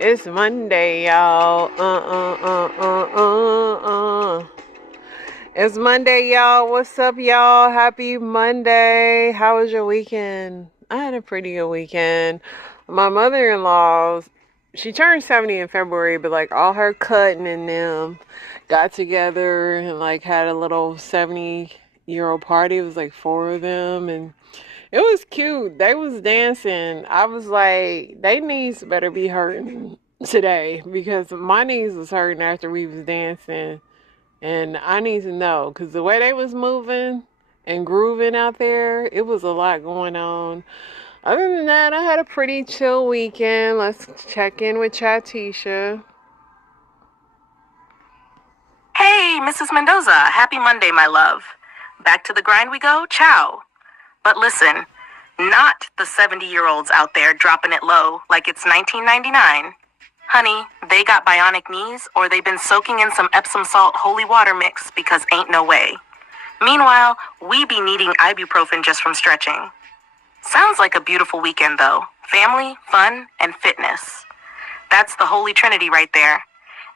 It's Monday, y'all. It's Monday, y'all. What's up, y'all? Happy Monday. How was your weekend? I had a pretty good weekend. My mother-in-law, she turned 70 in February, but like all her cousin and them got together and like had a little 70-year-old party. It was like four of them, and it was cute. They was dancing. I was like, they knees better be hurting today because my knees was hurting after we was dancing. And I need to know because the way they was moving and grooving out there, it was a lot going on. Other than that, I had a pretty chill weekend. Let's check in with Chatisha. Hey, Mrs. Mendoza, happy Monday, my love. Back to the grind we go? Ciao. But listen, not the 70-year-olds out there dropping it low like it's 1999. Honey, they got bionic knees or they've been soaking in some Epsom salt holy water mix because ain't no way. Meanwhile, we be needing ibuprofen just from stretching. Sounds like a beautiful weekend though. Family, fun, and fitness. That's the holy trinity right there.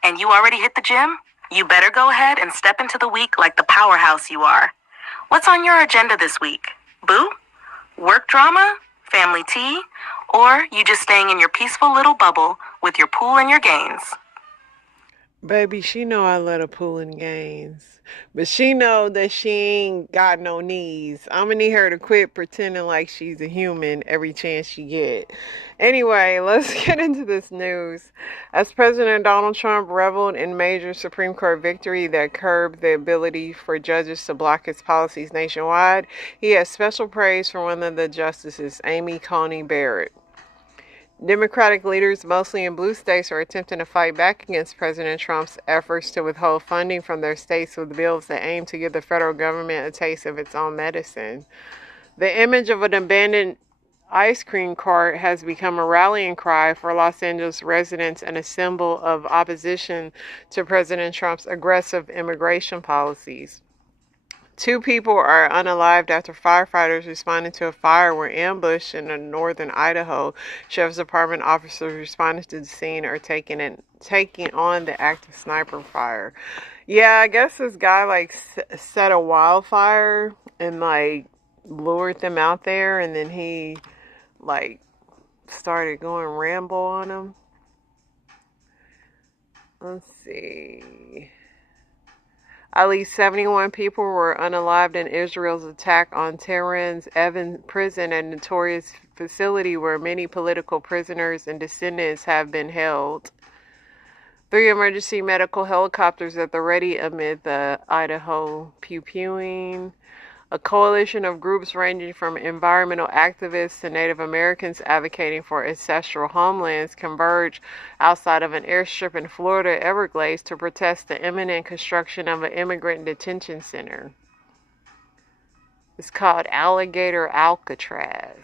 And you already hit the gym? You better go ahead and step into the week like the powerhouse you are. What's on your agenda this week? Boo? Work drama? Family tea? Or you just staying in your peaceful little bubble with your pool and your gains? Baby, she know I let her pull in games. But she know that she ain't got no knees. I'm gonna need her to quit pretending like she's a human every chance she get. Anyway, let's get into this news. As President Donald Trump reveled in major Supreme Court victory that curbed the ability for judges to block his policies nationwide, he has special praise for one of the justices, Amy Coney Barrett. Democratic leaders, mostly in blue states, are attempting to fight back against President Trump's efforts to withhold funding from their states with bills that aim to give the federal government a taste of its own medicine. The image of an abandoned ice cream cart has become a rallying cry for Los Angeles residents and a symbol of opposition to President Trump's aggressive immigration policies. Two people are unalived after firefighters responding to a fire were ambushed in northern Idaho. Sheriff's Department officers responding to the scene are taking on the active sniper fire. Yeah, I guess this guy like set a wildfire and like lured them out there, and then he like started going ramble on them. Let's see. At least 71 people were unalived in Israel's attack on Tehran's Evin prison, a notorious facility where many political prisoners and dissidents have been held. 3 emergency medical helicopters at the ready amid the Idaho pew-pewing. A coalition of groups ranging from environmental activists to Native Americans advocating for ancestral homelands converge outside of an airstrip in Florida Everglades to protest the imminent construction of an immigrant detention center. It's called Alligator Alcatraz.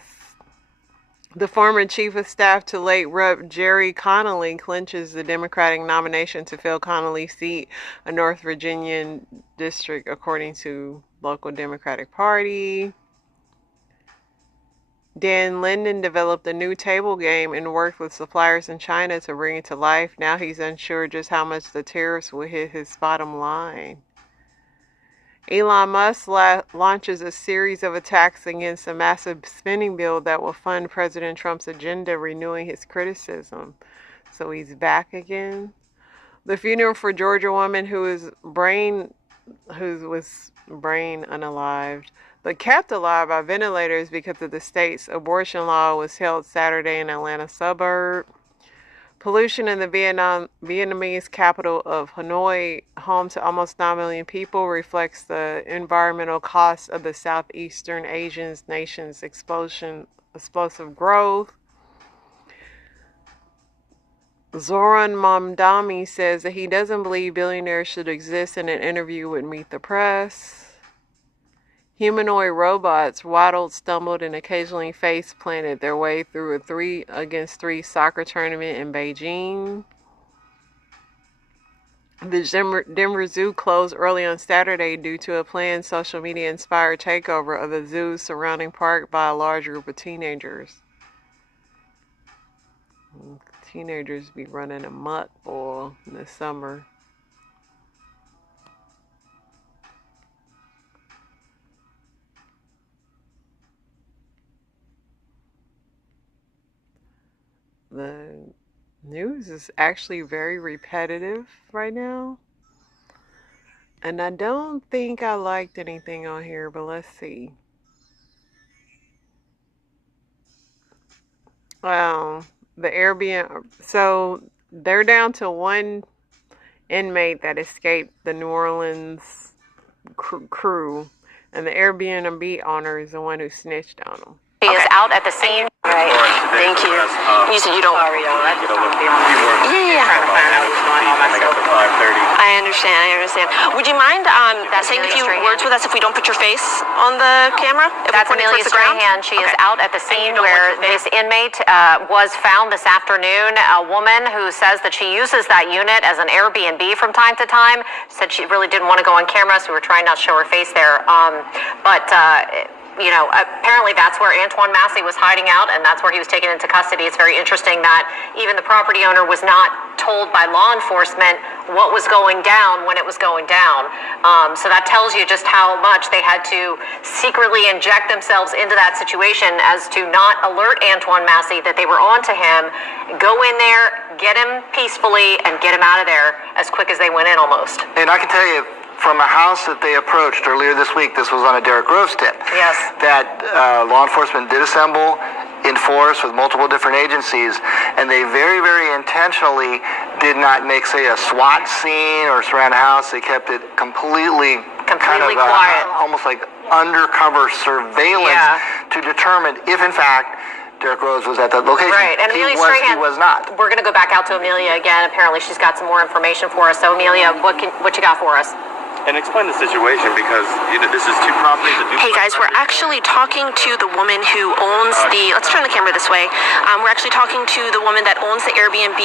The former chief of staff to late Rep. Jerry Connolly clinches the Democratic nomination to fill Connolly's seat, a North Virginian district, according to local Democratic Party. Dan Linden developed a new table game and worked with suppliers in China to bring it to life. Now he's unsure just how much the tariffs will hit his bottom line. Elon Musk launches a series of attacks against a massive spending bill that will fund President Trump's agenda, renewing his criticism. So he's back again. The funeral for Georgia woman who was brain unalived, but kept alive by ventilators because of the state's abortion law, was held Saturday in Atlanta suburb. Pollution in the Vietnamese capital of Hanoi, home to almost 9 million people, reflects the environmental costs of the Southeastern Asian nation's explosive growth. Zoran Mamdani says that he doesn't believe billionaires should exist in an interview with Meet the Press. Humanoid robots waddled, stumbled, and occasionally face-planted their way through a 3-against-3 soccer tournament in Beijing. The Denver Zoo closed early on Saturday due to a planned social media-inspired takeover of the zoo's surrounding park by a large group of teenagers. Teenagers be running amok, boy, in the summer. The news is actually very repetitive right now. And I don't think I liked anything on here, but let's see. The Airbnb. So they're down to one inmate that escaped the New Orleans crew, and the Airbnb owner is the one who snitched on them. He is out at the scene. Right. Thank you. You said you don't. Sorry, y'all. I just don't be on Yeah. Trying to find out what's going on myself. I understand. Would you mind saying a few words with us if we don't put your face on the camera? That's Amelia Strahan. She is out at the scene where this inmate was found this afternoon. A woman who says that she uses that unit as an Airbnb from time to time said she really didn't want to go on camera, so we were trying not to show her face there. Apparently that's where Antoine Massey was hiding out, and that's where he was taken into custody. It's very interesting that even the property owner was not told by law enforcement what was going down when it was going down. So that tells you just how much they had to secretly inject themselves into that situation as to not alert Antoine Massey that they were on to him, go in there, get him peacefully, and get him out of there as quick as they went in almost. And I can tell you, from a house that they approached earlier this week, this was on a Derrick Rose tip, yes, that law enforcement did assemble in force with multiple different agencies, and they very, very intentionally did not make, say, a SWAT scene or surround a house. They kept it completely kind of quiet, almost like undercover surveillance to determine if, in fact, Derrick Rose was at that location. Right, and Amelia Strahan, he was not. We're going to go back out to Amelia again. Apparently, she's got some more information for us. So, Amelia, what you got for us? And explain the situation, because this is two properties. Hey guys, we're actually talking to the woman who owns the, let's turn the camera this way. We're actually talking to the woman that owns the Airbnb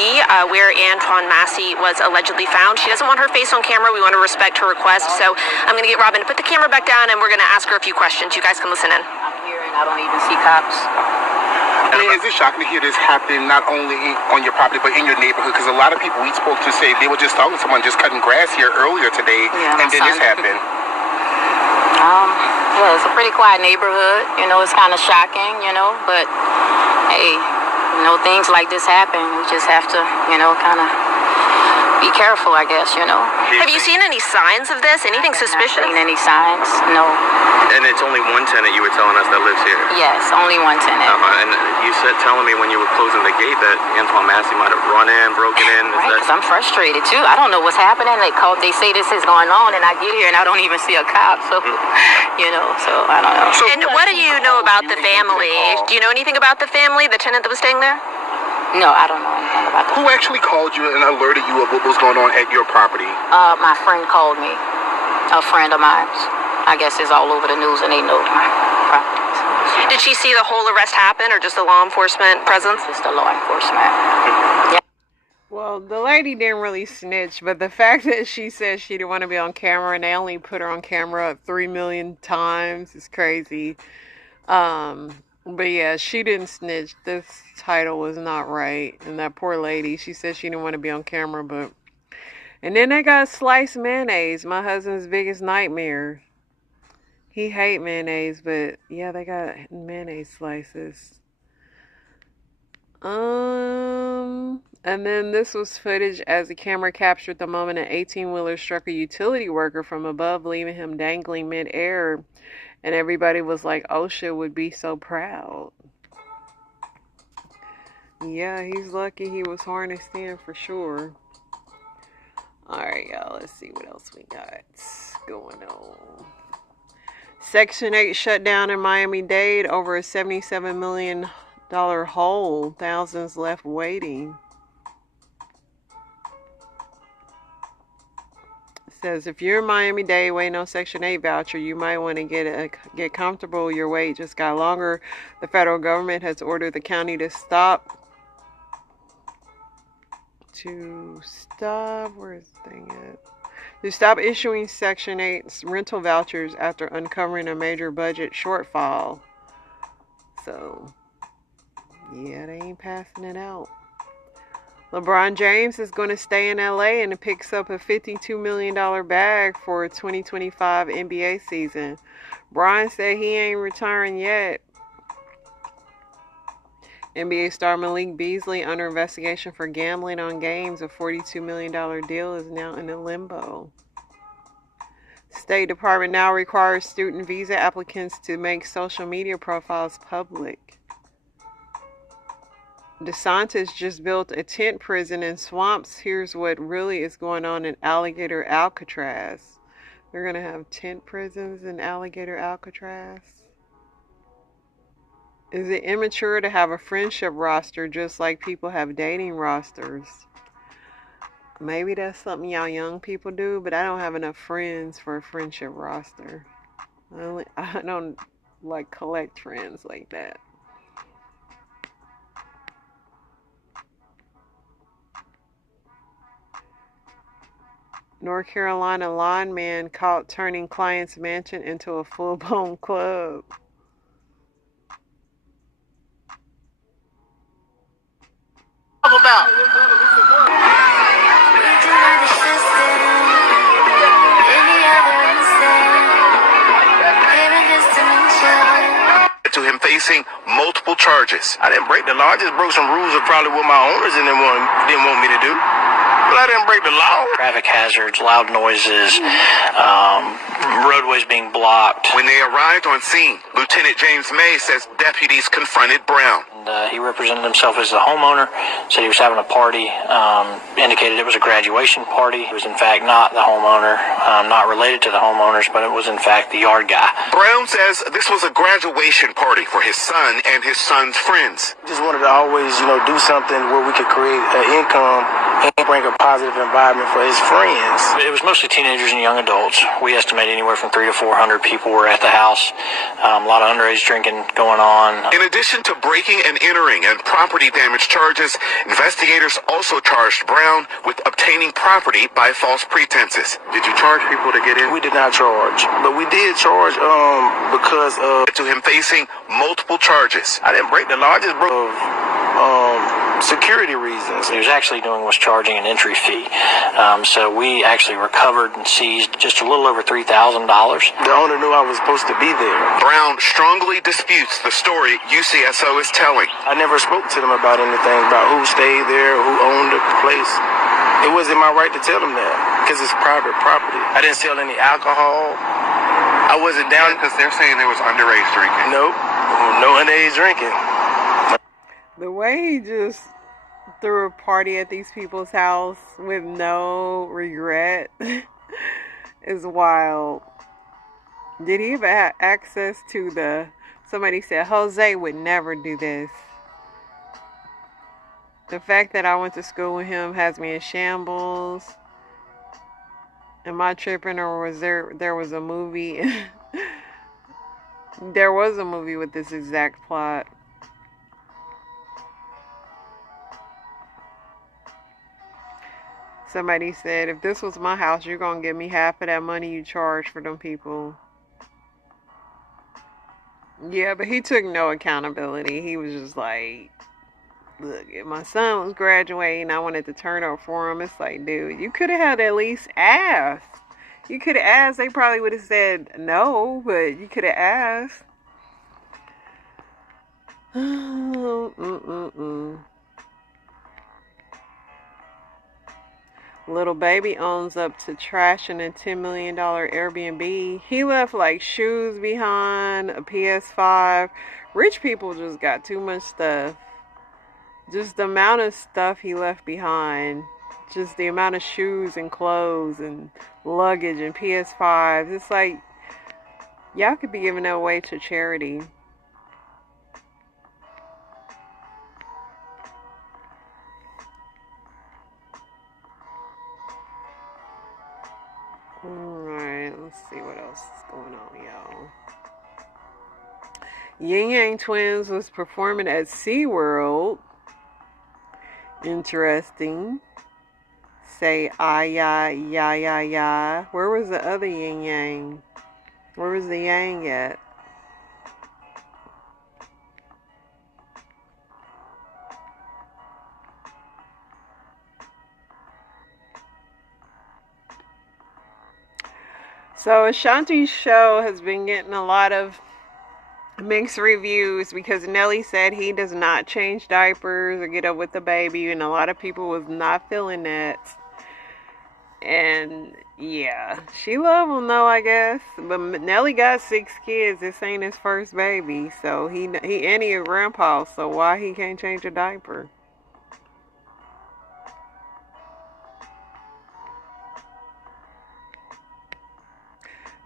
where Antoine Massey was allegedly found. She doesn't want her face on camera. We want to respect her request. So I'm going to get Robin to put the camera back down, and we're going to ask her a few questions. You guys can listen in. I'm here and I don't even see cops. I mean, is it shocking to hear this happen not only on your property but in your neighborhood? Because a lot of people we spoke to say they were just talking to someone just cutting grass here earlier today, and then this happened. Yeah, it's a pretty quiet neighborhood. It's kind of shocking, but hey, things like this happen. We just have to, kind of be careful, I guess, Have you seen any signs of this? Anything suspicious? Not seen any signs, no. And it's only one tenant you were telling us that lives here? Yes, only one tenant. And you said telling me when you were closing the gate that Antoine Massey might have run in, broken in. Right, because I'm frustrated too. I don't know what's happening. They say this is going on, and I get here and I don't even see a cop. So, so I don't know. And what do you know about the family? Do you know anything about the family, the tenant that was staying there? No, I don't know anything about that. Who actually called you and alerted you of what was going on at your property? My friend called me. A friend of mine. I guess it's all over the news and they know my property. Did she see the whole arrest happen, or just the law enforcement presence? Just the law enforcement. Yeah. Well, the lady didn't really snitch, but the fact that she said she didn't want to be on camera and they only put her on camera 3 million times is crazy. But yeah, she didn't snitch. This title was not right. And that poor lady, she said she didn't want to be on camera, but... And then they got sliced mayonnaise, my husband's biggest nightmare. He hate mayonnaise, but yeah, they got mayonnaise slices. And then this was footage as the camera captured the moment an 18-wheeler struck a utility worker from above, leaving him dangling mid-air. And everybody was like, OSHA would be so proud. Yeah, he's lucky he was harnessed in for sure. Alright, y'all, let's see what else we got going on. Section 8 shut down in Miami-Dade over a $77 million hole. Thousands left waiting. It says if you're in Miami-Dade waiting on Section 8 voucher, you might want to get comfortable. Your wait just got longer. The federal government has ordered the county to stop. Where is the thing at? To stop issuing Section 8 rental vouchers after uncovering a major budget shortfall. So, yeah, they ain't passing it out. LeBron James is going to stay in LA and picks up a $52 million bag for 2025 NBA season. Bron said he ain't retiring yet. NBA star Malik Beasley, under investigation for gambling on games, a $42 million deal is now in a limbo. State Department now requires student visa applicants to make social media profiles public. DeSantis just built a tent prison in swamps. Here's what really is going on in Alligator Alcatraz. They're going to have tent prisons in Alligator Alcatraz. Is it immature to have a friendship roster just like people have dating rosters? Maybe that's something y'all young people do, but I don't have enough friends for a friendship roster. I don't like collect friends like that. North Carolina lineman caught turning client's mansion into a full-blown club. About. To him facing multiple charges. I didn't break the law. I just broke some rules of probably what my owners didn't want me to do. But I didn't break the law. Traffic hazards, loud noises, roadways being blocked. When they arrived on scene, Lieutenant James May says deputies confronted Brown. He represented himself as the homeowner, said he was having a party, indicated it was a graduation party. He was in fact not the homeowner, not related to the homeowners, but it was in fact the yard guy. Brown says this was a graduation party for his son and his son's friends. Just wanted to always, do something where we could create an income and bring a positive environment for his friends. It was mostly teenagers and young adults. We estimate anywhere from 300 to 400 people were at the house. A lot of underage drinking going on. In addition to breaking and entering and property damage charges, investigators also charged Brown with obtaining property by false pretenses. Did you charge people to get in? We did not charge, but we did charge because of to him facing multiple charges. I didn't break the law. I just broke security reasons. What he was actually doing was charging an entry fee. So we actually recovered and seized just a little over $3,000. The owner knew I was supposed to be there. Brown strongly disputes the story UCSO is telling. I never spoke to them about anything, about who stayed there, who owned the place. It wasn't my right to tell them that, because it's private property. I didn't sell any alcohol. I wasn't down. Because they're saying there was underage drinking. Nope, no underage drinking. The way he just threw a party at these people's house with no regret is wild. Did he even have access to the... Somebody said Jose would never do this. The fact that I went to school with him has me in shambles. Am I tripping, or was there was a movie? There was a movie with this exact plot. Somebody said, if this was my house, you're going to give me half of that money you charge for them people. Yeah, but he took no accountability. He was just like, look, if my son was graduating, I wanted to turn up for him. It's like, dude, you could have had at least asked. You could have asked. They probably would have said no, but you could have asked. Little baby owns up to trashing a $10 million Airbnb. He left like shoes behind, a PS5. Rich people just got too much stuff. Just the amount of stuff he left behind. Just the amount of shoes and clothes and luggage and PS5s. It's like, y'all could be giving that away to charity. Alright, let's see what else is going on, y'all. Yin Yang Twins was performing at SeaWorld. Interesting. Say ah ya ya ya ya. Where was the other yin yang? Where was the yang at? So Ashanti's show has been getting a lot of mixed reviews because Nelly said he does not change diapers or get up with the baby, and a lot of people was not feeling that. And yeah, she love him though, I guess. But Nelly got 6 kids. This ain't his first baby, so he a grandpa. So why he can't change a diaper?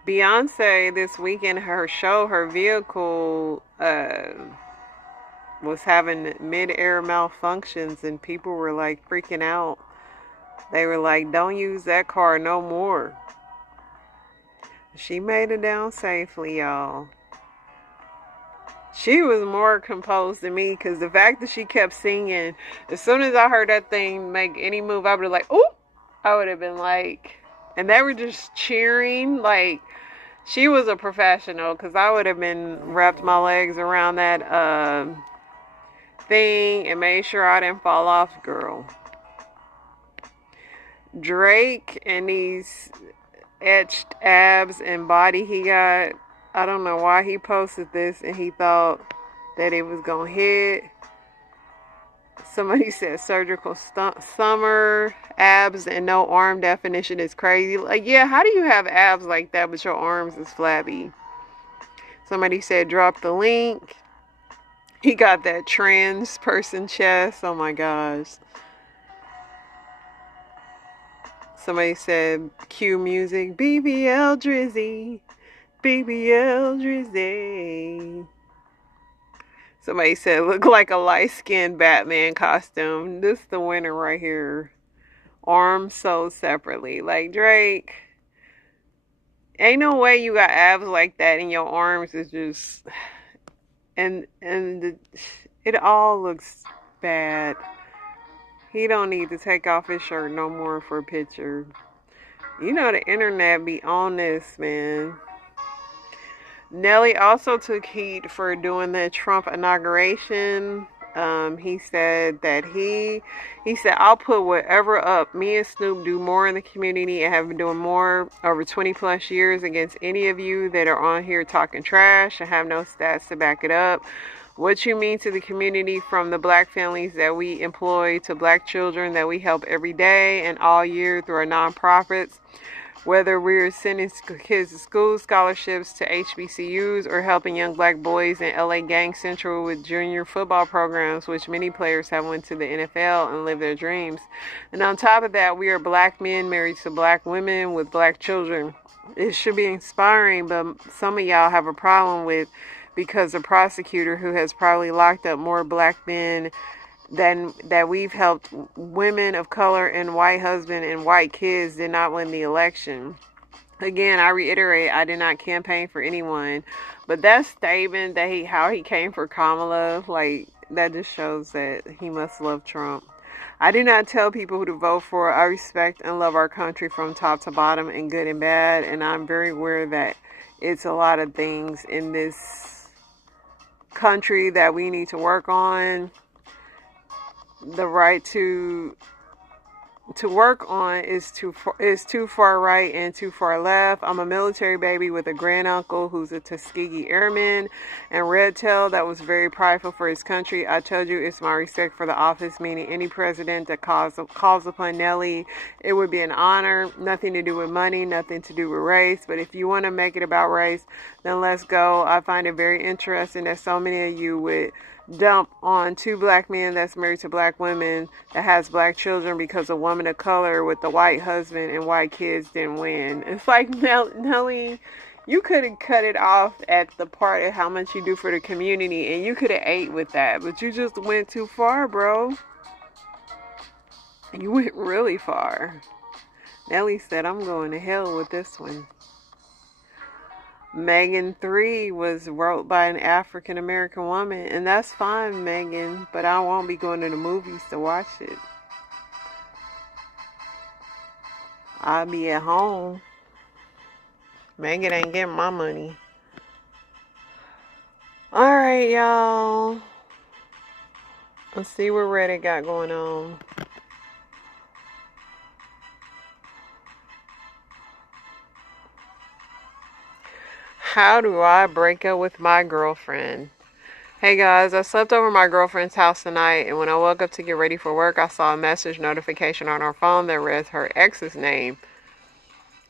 Beyonce this weekend, her show, her vehicle was having mid-air malfunctions, and people were like freaking out. They were like, don't use that car no more. She made it down safely, y'all. She was more composed than me, because the fact that she kept singing, as soon as I heard that thing make any move, I would have like, ooh! I would have been like, and they were just cheering, like, she was a professional, because I would have been wrapped my legs around that thing and made sure I didn't fall off, girl. Drake and these etched abs and body he got, I don't know why he posted this and he thought that it was gonna hit. Somebody said surgical summer, abs and no arm definition is crazy. Like, yeah, how do you have abs like that but your arms is flabby? Somebody said drop the link. He got that trans person chest. Oh my gosh. Somebody said cue music. BBL Drizzy. BBL Drizzy. Somebody said look like a light-skinned Batman costume. This is the winner right here. Arms sold separately. Like, Drake, ain't no way you got abs like that and your arms is just... it all looks bad. He don't need to take off his shirt no more for a picture. You know the internet be on this, man. Nelly also took heat for doing the Trump inauguration. He said that he said, I'll put whatever up. Me and Snoop do more in the community and have been doing more over 20 plus years against any of you that are on here talking trash and have no stats to back it up. What you mean to the community, from the black families that we employ to black children that we help every day and all year through our nonprofits, whether we're sending kids to school, scholarships to HBCUs, or helping young black boys in LA Gang Central with junior football programs, which many players have went to the NFL and lived their dreams. And on top of that, we are black men married to black women with black children. It should be inspiring, but some of y'all have a problem with, because a prosecutor who has probably locked up more black men than that we've helped women of color and white husband and white kids did not win the election. Again, I reiterate, I did not campaign for anyone, but that statement that how he came for Kamala, like, that just shows that he must love Trump. I do not tell people who to vote for. I respect and love our country from top to bottom, and good and bad, and I'm very aware that it's a lot of things in this country that we need to work on. The right to work on is too far right and too far left. I'm a military baby with a granduncle who's a Tuskegee Airman and Red Tail that was very prideful for his country. I told you it's my respect for the office, meaning any president that calls upon Nelly, it would be an honor. Nothing to do with money, nothing to do with race. But if you want to make it about race, then let's go. I find it very interesting that so many of you would dump on 2 black men that's married to black women that has black children because a woman of color with the white husband and white kids didn't win. It's like, Nelly, you could have cut it off at the part of how much you do for the community, and you could have ate with that, but you just went too far, bro. You went really far. Nelly said, I'm going to hell with this one. Megan 3 was wrote by an African American woman, and that's fine, Megan, but I won't be going to the movies to watch it. I'll be at home. Megan ain't getting my money. Alright, y'all. Let's see what Reddit got going on. How do I break up with my girlfriend? Hey guys, I slept over my girlfriend's house tonight, and when I woke up to get ready for work, I saw a message notification on her phone that read her ex's name.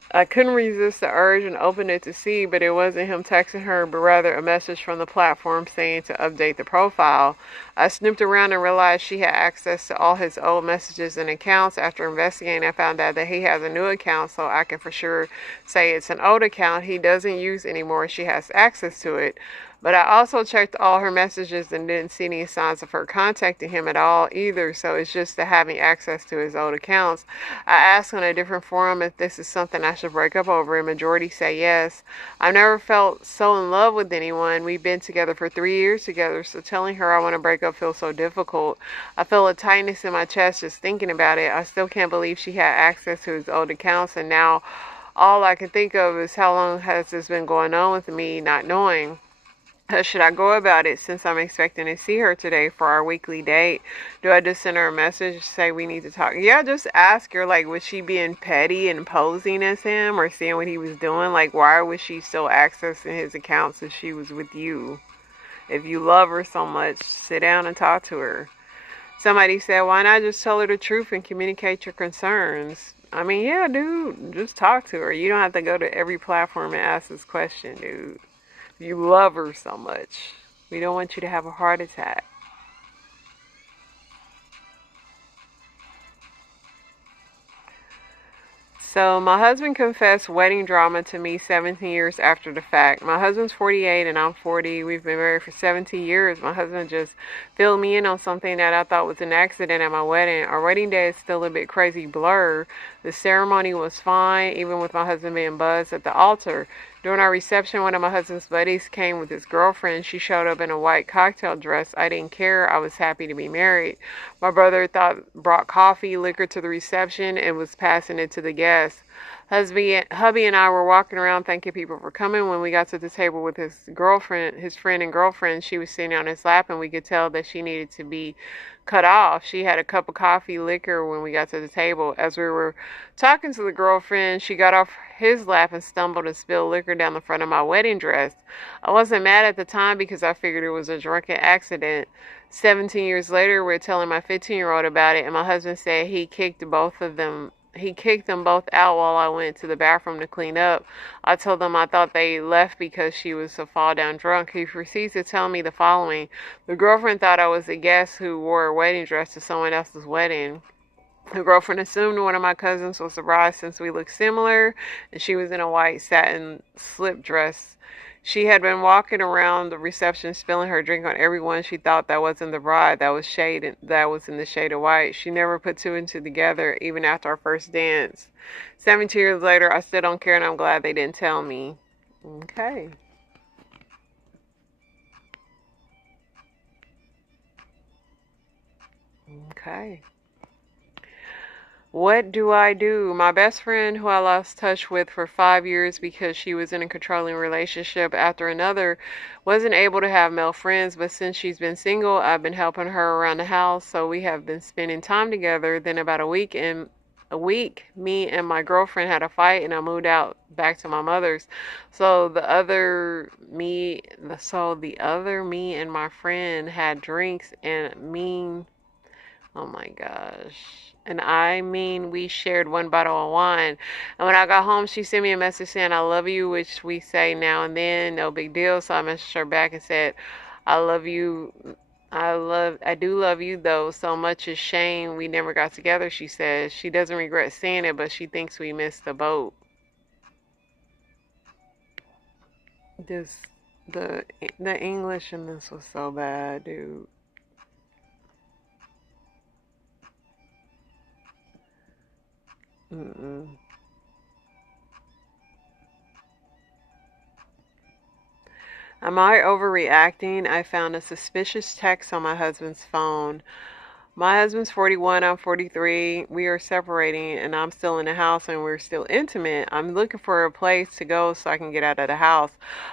I couldn't resist the urge and opened it to see, but it wasn't him texting her, but rather a message from the platform saying to update the profile. I snooped around and realized she had access to all his old messages and accounts. After investigating, I found out that he has a new account, so I can for sure say it's an old account he doesn't use anymore. She has access to it. But I also checked all her messages and didn't see any signs of her contacting him at all either, so it's just that having access to his old accounts. I asked on a different forum if this is something I should break up over, and majority say yes. I've never felt so in love with anyone. We've been together for 3 years together, so telling her I want to break up feels so difficult. I feel a tightness in my chest just thinking about it. I still can't believe she had access to his old accounts, and now all I can think of is how long has this been going on with me not knowing. How should I go about it since I'm expecting to see her today for our weekly date? Do I just send her a message, say we need to talk? Yeah, just ask her, like, was she being petty and posing as him or seeing what he was doing? Like, why was she still accessing his accounts if she was with you? If you love her so much, sit down and talk to her. Somebody said, why not just tell her the truth and communicate your concerns? I mean, yeah, dude, just talk to her. You don't have to go to every platform and ask this question, dude. You love her so much. We don't want you to have a heart attack. So, my husband confessed wedding drama to me 17 years after the fact. My husband's 48 and I'm 40. We've been married for 17 years. My husband just filled me in on something that I thought was an accident at my wedding. Our wedding day is still a bit crazy blur. The ceremony was fine, even with my husband being buzzed at the altar. During our reception, one of my husband's buddies came with his girlfriend. She showed up in a white cocktail dress. I didn't care. I was happy to be married. My brother brought coffee, liquor to the reception and was passing it to the guests. Hubby and I were walking around thanking people for coming. When we got to the table with his friend and girlfriend, she was sitting on his lap, and we could tell that she needed to be cut off. She had a cup of coffee, liquor when we got to the table. As we were talking to the girlfriend, she got off his lap and stumbled and spilled liquor down the front of my wedding dress. I wasn't mad at the time because I figured it was a drunken accident. 17 years later, we're telling my 15-year-old about it, and my husband said he kicked them both out while I went to the bathroom to clean up. I told them I thought they left because she was a fall down drunk. He proceeds to tell me the following. The girlfriend thought I was a guest who wore a wedding dress to someone else's wedding. The girlfriend assumed one of my cousins was the bride since we looked similar, and she was in a white satin slip dress. She had been walking around the reception spilling her drink on everyone. She thought that wasn't the bride. That was in the shade of white. She never put two and two together, even after our first dance. 17 years later, I still don't care, and I'm glad they didn't tell me. Okay. Okay. What do I do? My best friend, who I lost touch with for 5 years because she was in a controlling relationship after another, wasn't able to have male friends, but since she's been single, I've been helping her around the house, so we have been spending time together. Then about a week, me and my girlfriend had a fight, and I moved out back to my mother's. So the other me and my friend had drinks oh my gosh. And I mean, we shared one bottle of wine. And when I got home, she sent me a message saying, I love you, which we say now and then, no big deal. So I messaged her back and said, I love you. I do love you though. So much is shame we never got together, she says. She doesn't regret saying it, but she thinks we missed the boat. The English in this was so bad, dude. Mm-mm. Am I overreacting? I found a suspicious text on my husband's phone. My husband's 41, I'm 43. We are separating and I'm still in the house and we're still intimate. I'm looking for a place to go so I can get out of the house.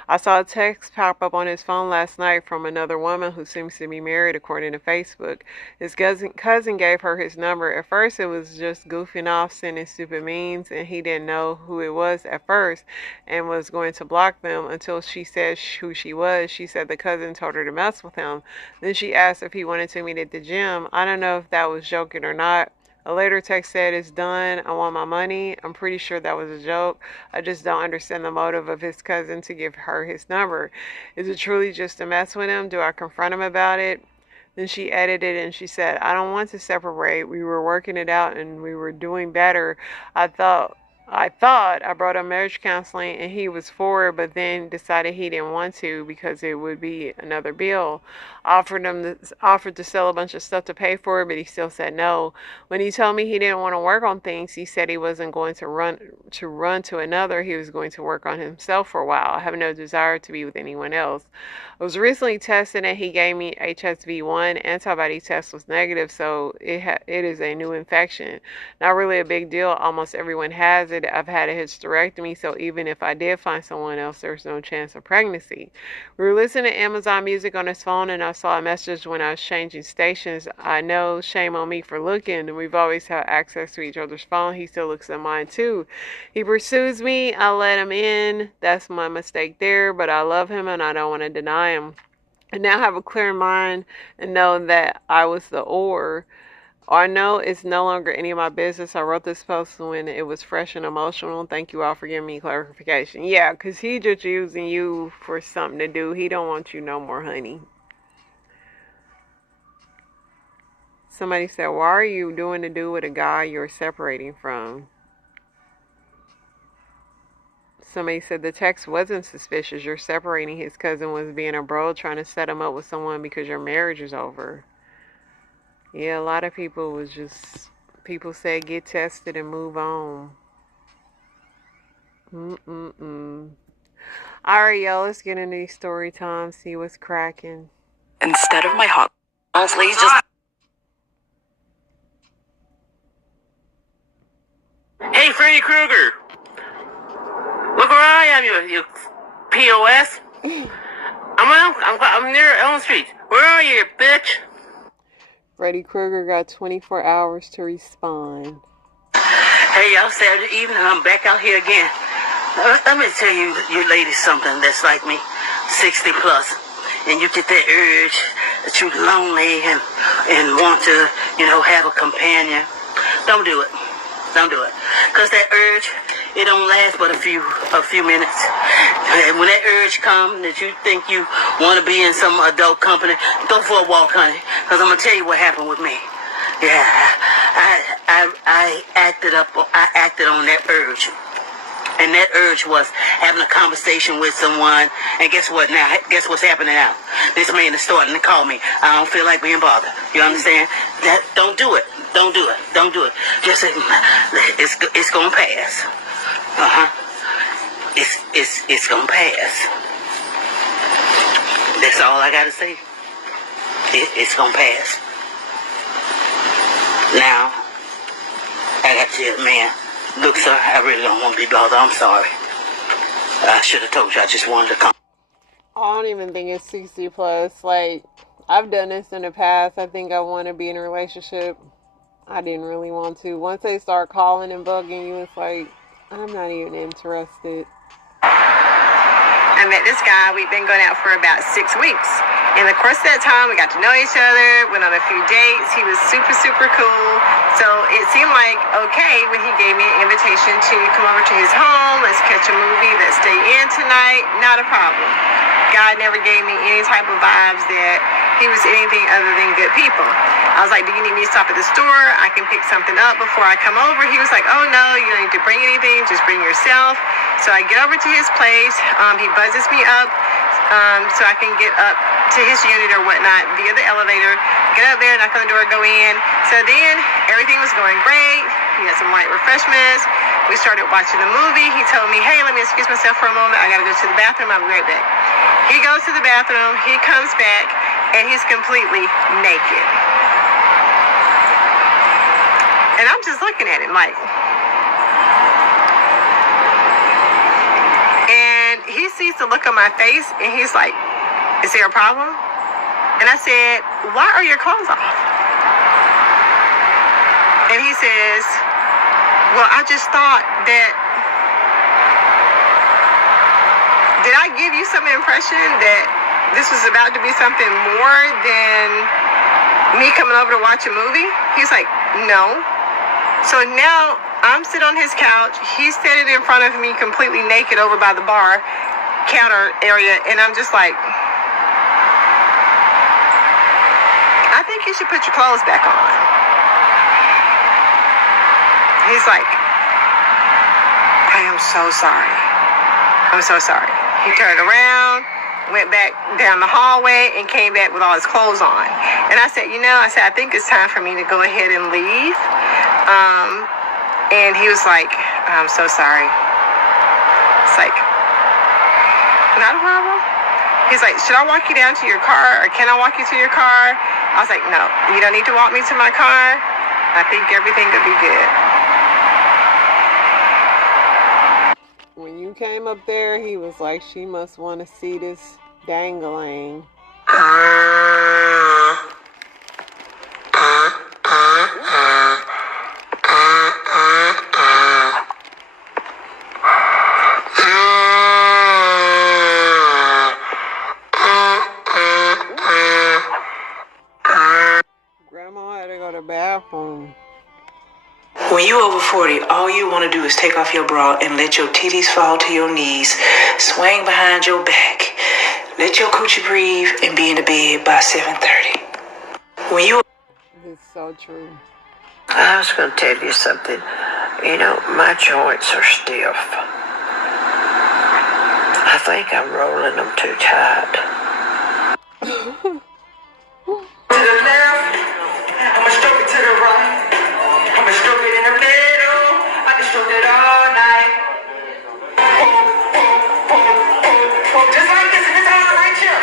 I saw a text pop up on his phone last night from another woman who seems to be married according to Facebook. His cousin gave her his number. At first it was just goofing off, sending stupid memes, and he didn't know who it was at first and was going to block them until she said who she was. She said the cousin told her to mess with him. Then she asked if he wanted to meet at the gym. I don't know if that was joking or not. A later text said, "It's done. I want my money." I'm pretty sure that was a joke. I just don't understand the motive of his cousin to give her his number. Is it truly just to mess with him? Do I confront him about it? Then she edited and she said, "I don't want to separate. We were working it out and we were doing better. I thought I brought up marriage counseling and he was for it, but then decided he didn't want to because it would be another bill. Offered to sell a bunch of stuff to pay for it, but he still said no. When he told me he didn't want to work on things, he said he wasn't going to run to another. He was going to work on himself for a while. I have no desire to be with anyone else. I was recently tested and he gave me HSV1. Antibody test was negative, so it is a new infection. Not really a big deal. Almost everyone has it. I've had a hysterectomy, so even if I did find someone else, there's no chance of pregnancy." We were listening to Amazon Music on his phone and I saw a message when I was changing stations. I know, shame on me for looking. We've always had access to each other's phone. He still looks at mine too. He pursues me. I let him in. That's my mistake there, but I love him and I don't want to deny him. I now have a clear mind and know that I was the or I know it's no longer any of my business. I wrote this post when it was fresh and emotional. Thank you all for giving me clarification. Yeah, because he just using you for something to do. He don't want you no more, honey. Somebody said, "Why are you doing to do with a guy you're separating from?" Somebody said the text wasn't suspicious. You're separating. His cousin was being a bro trying to set him up with someone because your marriage is over. Yeah, a lot of people said get tested and move on. Alright, y'all, let's get into these story time, see what's cracking. Instead of my hot please just... Hey, Freddy Krueger! Look where I am, you POS! I'm near Elm Street. Where are you, bitch? Freddy Krueger got 24 hours to respond. Hey, y'all, Saturday evening, I'm back out here again. Let me tell you ladies something that's like me, 60 plus, and you get that urge that you're lonely and want to, have a companion. Don't do it. Don't do it. Because that urge, it don't last but a few minutes. And when that urge comes that you think you want to be in some adult company, go for a walk, honey. Because I'm going to tell you what happened with me. Yeah, I acted on that urge. And that urge was having a conversation with someone. And guess what now? Guess what's happening now? This man is starting to call me. I don't feel like being bothered. You understand? Don't do it. Don't do it. Don't do it. Just say, it's gonna pass. It's gonna pass. That's all I gotta say. It's gonna pass. Now, I got to tell you, man. Look, sir, I really don't want to be bothered. I'm sorry. I should have told you. I just wanted to come. I don't even think it's 60 plus. Like, I've done this in the past. I think I want to be in a relationship. I didn't really want to. Once they start calling and bugging you, it's like, I'm not even interested. I met this guy. We've been going out for about 6 weeks. In the course of that time, we got to know each other, went on a few dates. He was super, super cool. So it seemed like okay when he gave me an invitation to come over to his home. Let's catch a movie. Let's stay in tonight. Not a problem. Guy never gave me any type of vibes that he was anything other than good people. I was like, do you need me to stop at the store? I can pick something up before I come over. He was like, oh no, you don't need to bring anything. Just bring yourself. So I get over to his place. He buzzes me up so I can get up to his unit or whatnot via the elevator. Get up there, knock on the door, go in. So then everything was going great. He had some light refreshments. We started watching the movie. He told me, hey, let me excuse myself for a moment. I got to go to the bathroom. I'll be right back. He goes to the bathroom. He comes back, and he's completely naked. And I'm just looking at him like, and he sees the look on my face and he's like, is there a problem? And I said, why are your clothes off? And he says, well, I just thought that, did I give you some impression that this was about to be something more than me coming over to watch a movie? He's like, no. So now I'm sitting on his couch. He's standing in front of me completely naked over by the bar counter area. And I'm just like, I think you should put your clothes back on. He's like, I am so sorry. I'm so sorry. He turned around, went back down the hallway, and came back with all his clothes on. And I said, I think it's time for me to go ahead and leave. And he was like, I'm so sorry. It's like, not a problem. He's like, should I walk you down to your car, or can I walk you to your car? I was like, no, you don't need to walk me to my car. I think everything could be good. When you came up there, he was like, she must want to see this dangling. Grandma had to go to the bathroom. When you over 40, all you want to do is take off your bra and let your titties fall to your knees, swing behind your back, let your coochie breathe, and be in the bed by 7:30. When you... It's so true. I was going to tell you something. My joints are stiff. I think I'm rolling them too tight. To the left, I'ma stroke it to the right. I'ma stroke it in the middle. I can stroke it all night. Just like this in the time right here.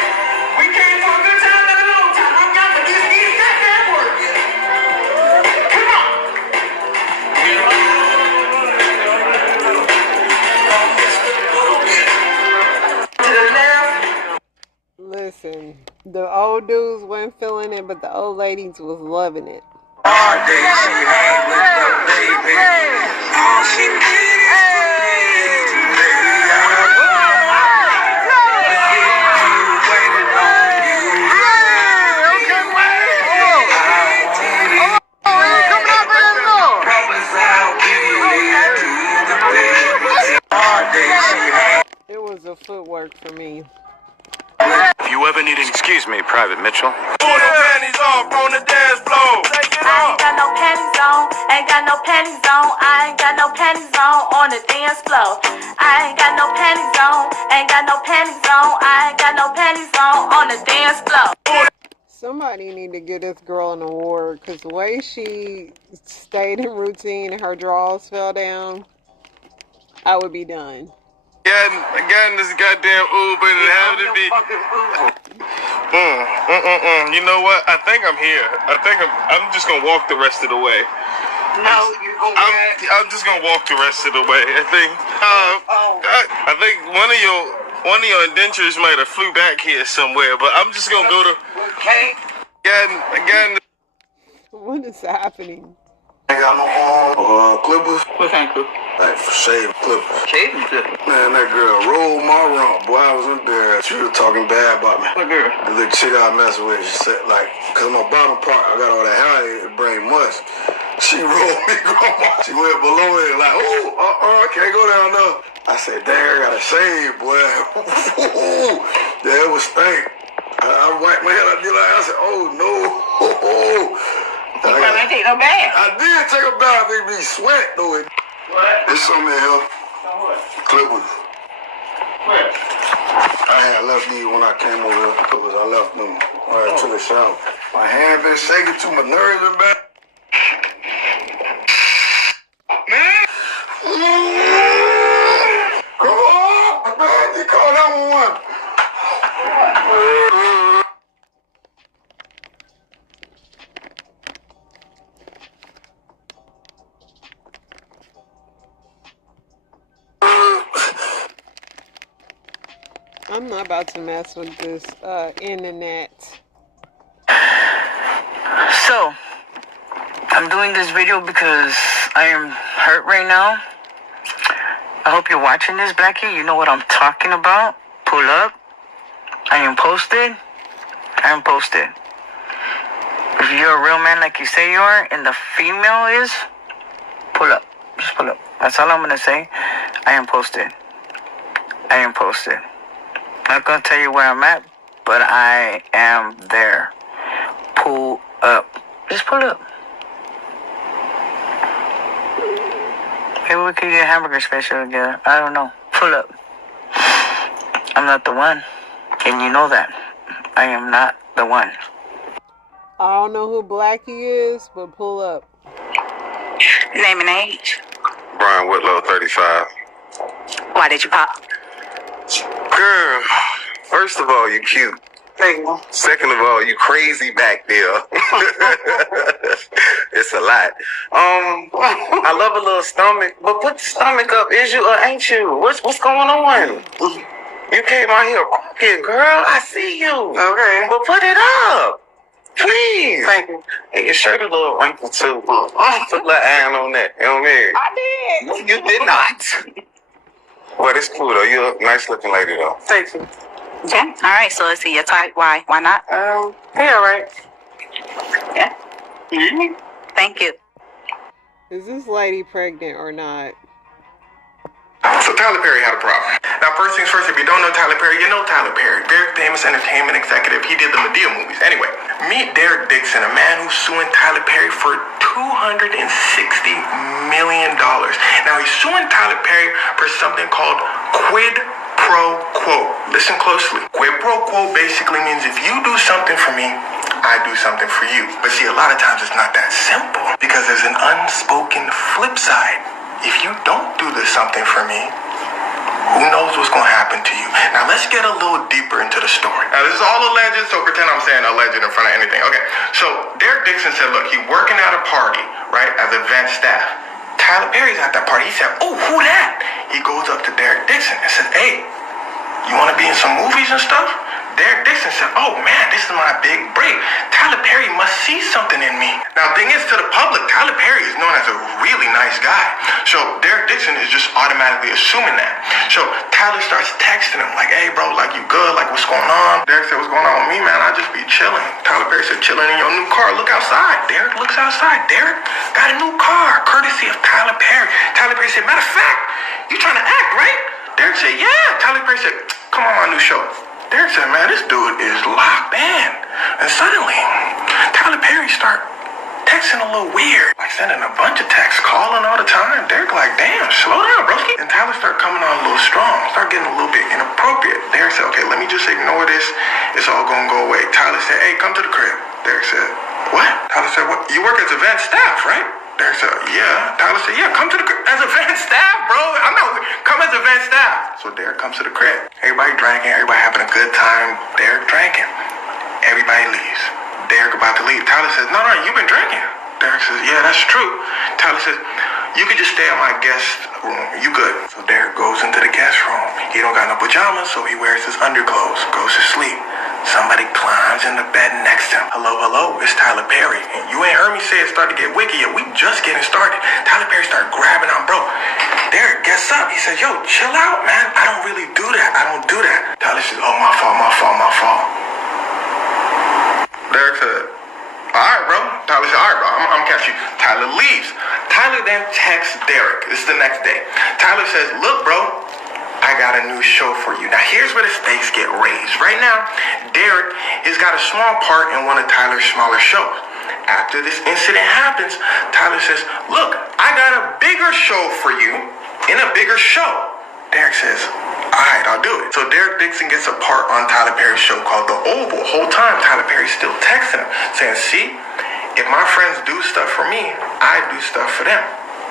We came for a good time and a long time. I'm young, but these knees got that work. Come on. To the left. Listen, the old dudes weren't feeling it, but the old ladies was loving it. All day she had with the baby. All she needed is to baby. It was a footwork for me. If you ever need an... Excuse me, Private Mitchell. Pull the panties off on the dance floor. I ain't got no panties on, ain't got no panties on, I ain't got no panties on the dance floor. I ain't got no panties on, ain't got no panties on, I ain't got no panties on the dance floor. Somebody need to give this girl an award, because the way she stayed in routine and her drawers fell down, I would be done. I got in this goddamn Uber and it happened to be. You know what? I think I'm here. I'm just gonna walk the rest of the way. No, you're going to I'm just gonna walk the rest of the way. I think one of your indentures might have flew back here somewhere, but I'm just gonna go to. Okay. Again. What is happening? I got no clippers. What kind of clip? Like for shaving clippers. Shaving clippers? Man, that girl rolled my rump. Boy, I was in there. She was talking bad about me. What girl? The little chick I messing with. She said, cause my bottom part, I got all that hair, it bring much. She rolled me, grandma. She went below it, like, I can't go down there. I said, dang, I gotta shave, boy. Yeah, it was stink. I wiped my head, I said, oh no. You probably take a bath. I did take a bath, they be sweat though. What? There's something in here. What? Clippers. Where? I had left these when I came over here. Clippers, I left them right to the shower. My hand been shaking too, my nerves been bad. Man! Come on! Man, you call that one. I'm not about to mess with this internet. So, I'm doing this video because I am hurt right now. I hope you're watching this, Blackie. You know what I'm talking about. Pull up. I am posted. I am posted. If you're a real man like you say you are, and the female is, pull up. Just pull up. That's all I'm going to say. I am posted. I am posted. Not going to tell you where I'm at, but I am there. Pull up. Just pull up. Maybe we could get a hamburger special together. I don't know. Pull up. I'm not the one. And you know that. I am not the one. I don't know who Blackie is, but pull up. Name and age. Brian Whitlow, 35. Why did you pop? Girl, first of all, you cute. Second of all, you crazy back there. It's a lot. I love a little stomach, but put the stomach up. Is you or ain't you? What's going on? You came out here rocking, girl. I see you. Okay. But put it up. Please. Thank you. Hey, your shirt a little wrinkled too. Put a little iron on that. You know what I mean? I did. You did not. Well, it's cool though. You're a nice looking lady though. Thank you. Okay. All right. So let's see your type. Why? Why not? Yeah, right. Yeah. Mm-hmm. Thank you. Is this lady pregnant or not? So Tyler Perry had a problem. Now, first things first, if you don't know Tyler Perry, you know Tyler Perry. Very famous entertainment executive. He did the Madea movies. Anyway, meet Derek Dixon, a man who's suing Tyler Perry for $260 million. Now, he's suing Tyler Perry for something called quid pro quo. Listen closely. Quid pro quo basically means if you do something for me, I do something for you. But see, a lot of times it's not that simple because there's an unspoken flip side. If you don't do this something for me, who knows what's going to happen to you? Now, let's get a little deeper into the story. Now, this is all alleged, so pretend I'm saying alleged in front of anything. Okay, so Derek Dixon said, look, he's working at a party, right, as event staff. Tyler Perry's at that party. He said, oh, who that? He goes up to Derek Dixon and says, hey, you want to be in some movies and stuff? Derek Dixon said, oh man, this is my big break. Tyler Perry must see something in me. Now, the thing is, to the public, Tyler Perry is known as a really nice guy. So Derek Dixon is just automatically assuming that. So Tyler starts texting him like, hey bro, like you good? Like what's going on? Derek said, what's going on with me, man? I just be chilling. Tyler Perry said, chilling in your new car. Look outside. Derek looks outside. Derek got a new car, courtesy of Tyler Perry. Tyler Perry said, matter of fact, you trying to act, right? Derek said, yeah. Tyler Perry said, come on my new show. Derek said, man, this dude is locked in. And suddenly, Tyler Perry start texting a little weird. Like sending a bunch of texts, calling all the time. Derek like, damn, slow down, broski. And Tyler start coming on a little strong. Start getting a little bit inappropriate. Derek said, okay, let me just ignore this. It's all gonna go away. Tyler said, hey, come to the crib. Derek said, what? Tyler said, what? You work as event staff, right? Derek said, yeah. Tyler said, yeah, come to the crib. As event staff, bro. I'm not, come as event staff. So Derek comes to the crib. Everybody drinking, everybody having a good time. Derek drinking. Everybody leaves. Derek about to leave. Tyler says, no, you've been drinking. Derek says, yeah, that's true. Tyler says, you can just stay in my guest room. You good. So Derek goes into the guest room. He don't got no pajamas, so he wears his underclothes, goes to sleep. Somebody climbs in the bed next to him. Hello, it's Tyler Perry. And you ain't heard me say it started to get wicked yet. We just getting started. Tyler Perry started grabbing on bro. Derek gets up. He says, yo, chill out, man. I don't really do that. I don't do that. Tyler says, oh, my fault. Derek said, all right, bro. Tyler said, all right, bro, I'm catch you. Tyler leaves. Tyler then texts Derek. This is the next day. Tyler says, look, bro, I got a new show for you. Now, here's where the stakes get raised. Right now, Derek has got a small part in one of Tyler's smaller shows. After this incident happens, Tyler says, look, I got a bigger show for you in a bigger show. Derek says, all right, I'll do it. So Derek Dixon gets a part on Tyler Perry's show called The Oval. Whole time, Tyler Perry's still texting him, saying, see, if my friends do stuff for me, I do stuff for them.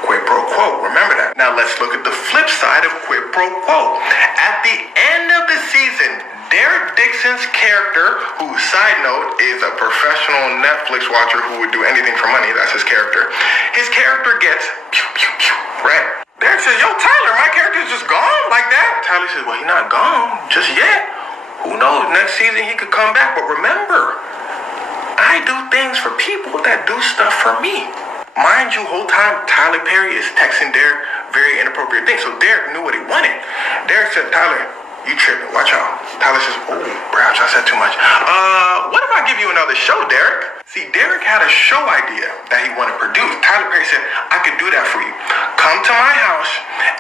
Quid pro quo, remember that. Now let's look at the flip side of quid pro quo. At the end of the season, Derek Dixon's character, who, side note, is a professional Netflix watcher who would do anything for money, that's his character. His character gets, right? Derek says, yo, Tyler, my character's just gone like that. Tyler says, well, he's not gone just yet. Who knows? Next season he could come back. But remember, I do things for people that do stuff for me. Mind you, whole time Tyler Perry is texting Derek very inappropriate things. So Derek knew what he wanted. Derek said, Tyler, you tripping. Watch out. Tyler says, oh, perhaps I said too much. What if I give you another show, Derek? See, Derek had a show idea that he wanted produced. Tyler Perry said, I could do that for you. Come to my house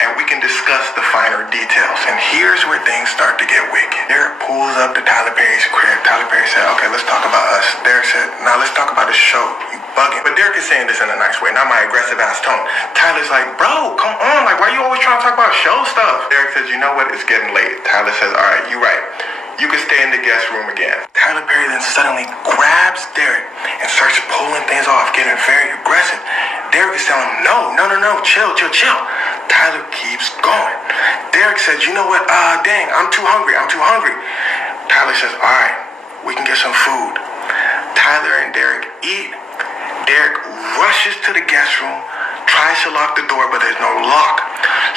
and we can discuss the finer details. And here's where things start to get wicked. Derek pulls up to Tyler Perry's crib. Tyler Perry said, okay, let's talk about us. Derek said, now let's talk about the show. You bugging. But Derek is saying this in a nice way, not my aggressive ass tone. Tyler's like, bro, come on. Like, why you always trying to talk about show stuff? Derek says, you know what? It's getting late. Tyler says, all right, you're right. You can stay in the guest room again. Tyler Perry then suddenly grabs Derek and starts pulling things off, getting very aggressive. Derek is telling him, no, chill. Tyler keeps going. Derek says, you know what? Dang, I'm too hungry. Tyler says, all right, we can get some food. Tyler and Derek eat. Derek rushes to the guest room, tries to lock the door, but there's no lock.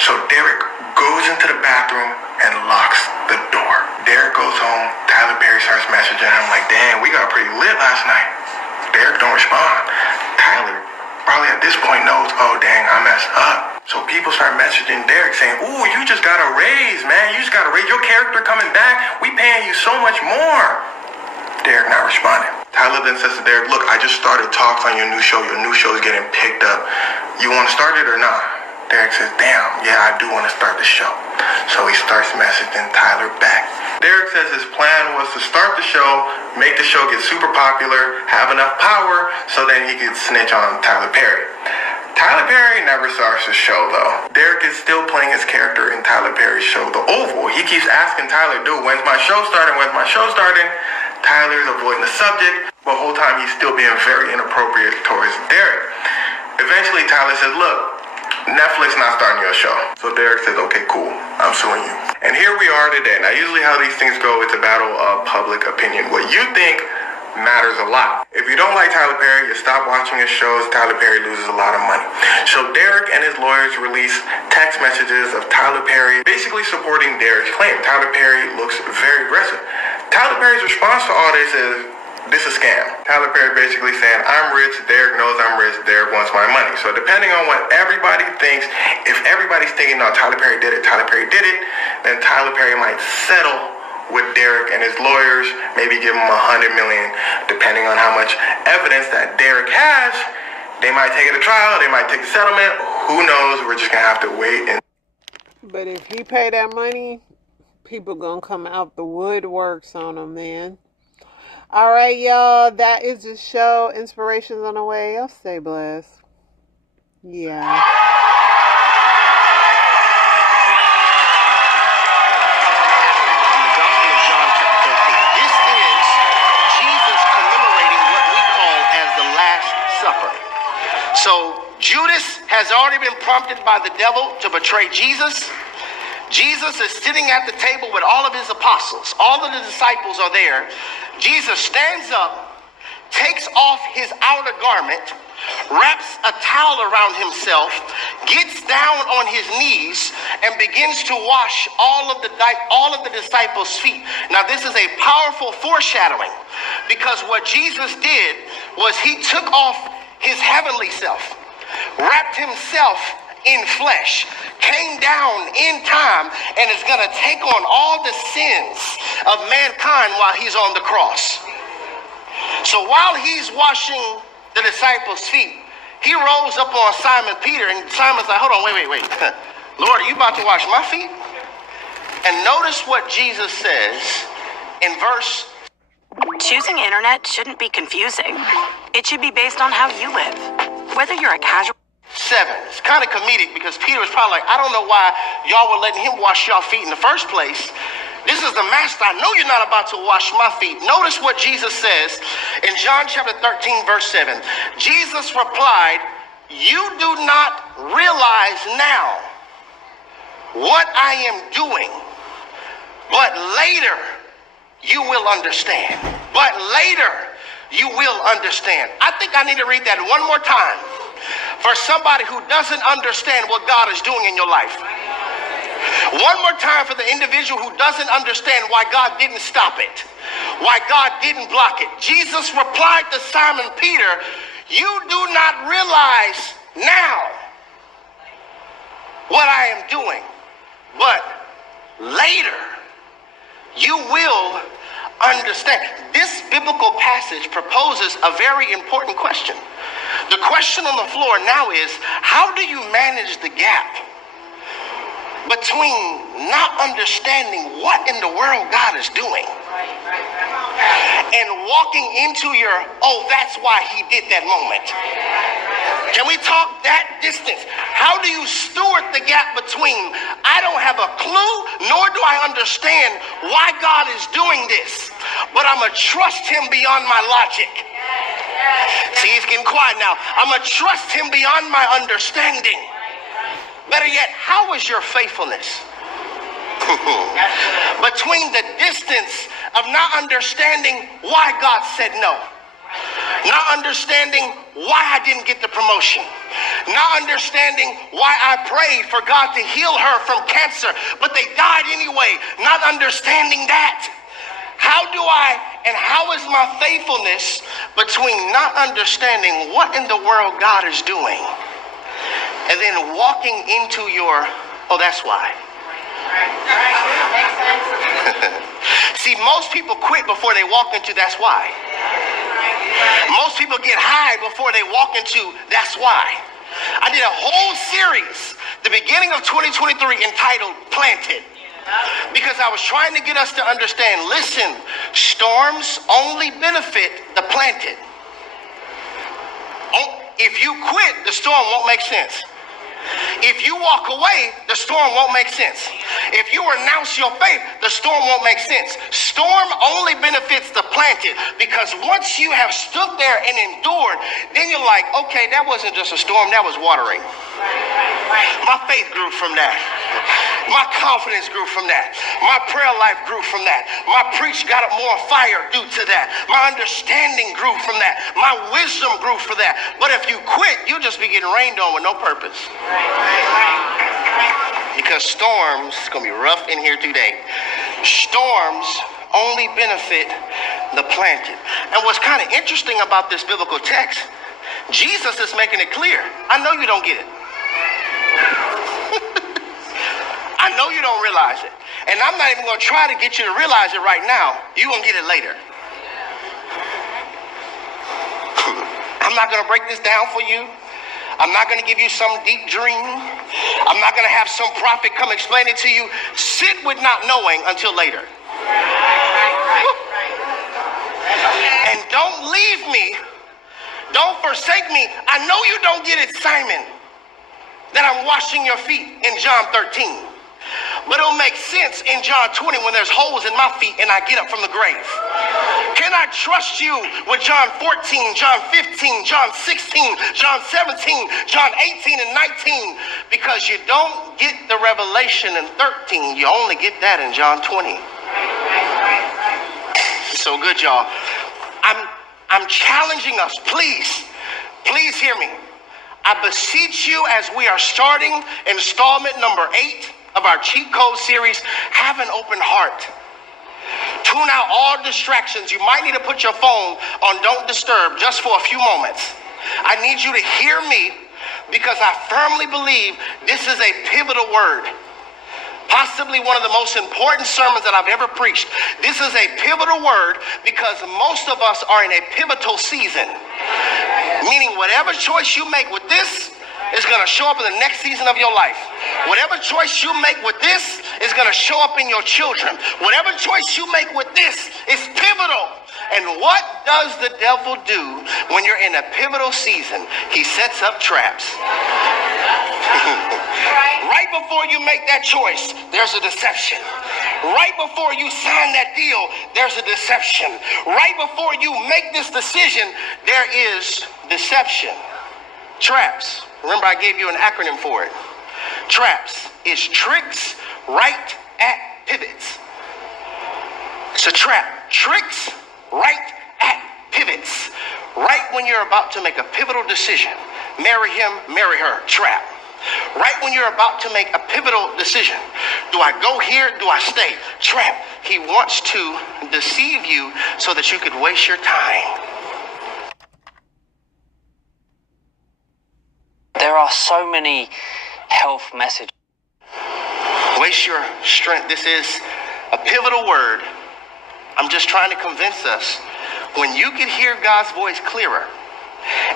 So Derek goes into the bathroom and locks the door. Derek goes home. Tyler Perry starts messaging him like, damn, we got pretty lit last night. Derek don't respond. Tyler probably at this point knows, oh dang, I messed up. So people start messaging Derek saying, ooh, you just got a raise, man. You just got a raise. Your character coming back. We paying you so much more. Derek not responding. Tyler then says to Derek, look, I just started talks on your new show. Your new show is getting picked up. You want to start it or not? Derek says, damn, yeah, I do want to start the show. So he starts messaging Tyler back. Derek says his plan was to start the show, make the show get super popular, have enough power, so then he could snitch on Tyler Perry. Tyler Perry never starts the show, though. Derek is still playing his character in Tyler Perry's show, The Oval. He keeps asking Tyler, dude, when's my show starting? Tyler's avoiding the subject, but the whole time he's still being very inappropriate towards Derek. Eventually, Tyler says, look, Netflix not starting your show. So Derek says, okay, cool, I'm suing you. And here we are today. Now, usually how these things go, it's a battle of public opinion. What you think matters a lot. If you don't like Tyler Perry, you stop watching his shows, Tyler Perry loses a lot of money. So Derek and his lawyers release text messages of Tyler Perry basically supporting Derek's claim. Tyler Perry looks very aggressive. Tyler Perry's response to all this is, this is a scam. Tyler Perry basically saying, I'm rich, Derek knows I'm rich, Derek wants my money. So depending on what everybody thinks, if everybody's thinking, no, Tyler Perry did it, then Tyler Perry might settle with Derek and his lawyers, maybe give him $100 million, depending on how much evidence that Derek has. They might take it to trial, they might take the settlement, who knows, we're just gonna have to wait. But if he pay that money, people gonna come out the woodworks on him, man. All right, y'all. That is the show. Inspirations on the way. Y'all stay blessed. Yeah. So Judas has already been prompted by the devil to betray Jesus. Jesus is sitting at the table with all of his apostles. All of the disciples are there. Jesus stands up, takes off his outer garment, wraps a towel around himself, gets down on his knees, and begins to wash all of the disciples' feet. Now, this is a powerful foreshadowing, because what Jesus did was he took off his heavenly self, wrapped himself in flesh, came down in time, and is going to take on all the sins of mankind while he's on the cross. So while he's washing the disciples' feet, he rolls up on Simon Peter, and Simon's like, hold on, wait. Lord, are you about to wash my feet? And notice what Jesus says in verse. Choosing internet shouldn't be confusing. It should be based on how you live. Whether you're a casual 7. It's kind of comedic because Peter was probably like, I don't know why y'all were letting him wash y'all feet in the first place. This is the master. I know you're not about to wash my feet. Notice what Jesus says in John chapter 13, verse 7. Jesus replied, you do not realize now what I am doing, but later you will understand. But later you will understand. I think I need to read that one more time. for somebody who doesn't understand what God is doing in your life. One more time for the individual who doesn't understand why God didn't stop it, why God didn't block it. Jesus replied to Simon Peter, "You do not realize now what I am doing, but later you will understand." This biblical passage proposes a very important question. The question on the floor now is, how do you manage the gap between not understanding what in the world God is doing and walking into your, oh, that's why he did that moment? Can we talk that distance? How do you steward the gap between, I don't have a clue, nor do I understand why God is doing this, but I'm going to trust him beyond my logic. See, he's getting quiet now. I'm going to trust him beyond my understanding. Better yet, how is your faithfulness? Between the distance of not understanding why God said no, not understanding why I didn't get the promotion, not understanding why I prayed for God to heal her from cancer, but they died anyway, not understanding that. How do I, and how is my faithfulness between not understanding what in the world God is doing and then walking into your, oh, that's why. See, most people quit before they walk into that's why. Most people get high before they walk into that's why. I did a whole series, the beginning of 2023, entitled Planted, because I was trying to get us to understand, listen, storms only benefit the planted. If you quit, the storm won't make sense. If you walk away, the storm won't make sense. If you renounce your faith, the storm won't make sense. Storm only benefits the planted, because once you have stood there and endured, then you're like, okay, that wasn't just a storm, that was watering. My faith grew from that. My confidence grew from that. My prayer life grew from that. My preach got more fire due to that. My understanding grew from that. My wisdom grew for that. But if you quit, you'll just be getting rained on with no purpose. Because storms, it's going to be rough in here today. Storms only benefit the planted. And what's kind of interesting about this biblical text, Jesus is making it clear. I know you don't get it. I know you don't realize it. And I'm not even going to try to get you to realize it right now. You're going to get it later. I'm not going to break this down for you. I'm not going to give you some deep dream. I'm not going to have some prophet come explain it to you. Sit with not knowing until later. And don't leave me. Don't forsake me. I know you don't get it, Simon, that I'm washing your feet in John 13. But it'll make sense in John 20 when there's holes in my feet and I get up from the grave. Can I trust you with John 14, John 15, John 16, John 17, John 18 and 19? Because you don't get the revelation in 13. You only get that in John 20. So good, y'all. I'm challenging us. Please hear me. I beseech you, as we are starting installment number 8 of our cheat code series, have an open heart. Tune out all distractions. You might need to put your phone on don't disturb just for a few moments. I need you to hear me, because I firmly believe this is a pivotal word. Possibly one of the most important sermons that I've ever preached. This is a pivotal word because most of us are in a pivotal season. Meaning whatever choice you make with this is going to show up in the next season of your life. Whatever choice you make with this is going to show up in your children. Whatever choice you make with this is pivotal. And what does the devil do when you're in a pivotal season? He sets up traps. Right before you make that choice, there's a deception. Right before you sign that deal, there's a deception. Right before you make this decision, there is deception. Traps. Remember, I gave you an acronym for it. TRAPS is tricks right at pivots. It's a trap. Tricks right at pivots. Right when you're about to make a pivotal decision. marry him, marry her, trap. Right when you're about to make a pivotal decision, do I go here, do I stay, trap. He wants to deceive you so that you could waste your time. There are so many health messages. Waste your strength. This is a pivotal word. I'm just trying to convince us. When you can hear God's voice clearer,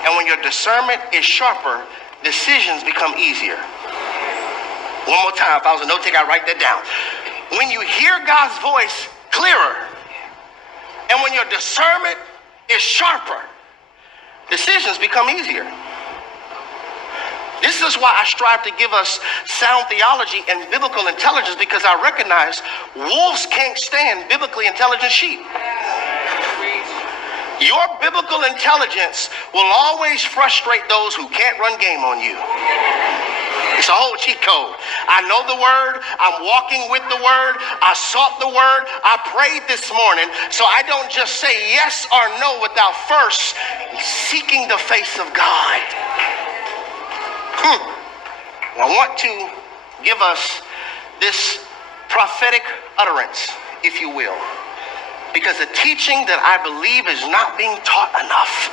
and when your discernment is sharper, decisions become easier. One more time. If I was a note taker, I'd write that down. When you hear God's voice clearer, and when your discernment is sharper, decisions become easier. This is why I strive to give us sound theology and biblical intelligence, because I recognize wolves can't stand biblically intelligent sheep. Your biblical intelligence will always frustrate those who can't run game on you. It's a whole cheat code. I know the word. I'm walking with the word. I sought the word. I prayed this morning. So I don't just say yes or no without first seeking the face of God. I want to give us this prophetic utterance, if you will, because the teaching that I believe is not being taught enough.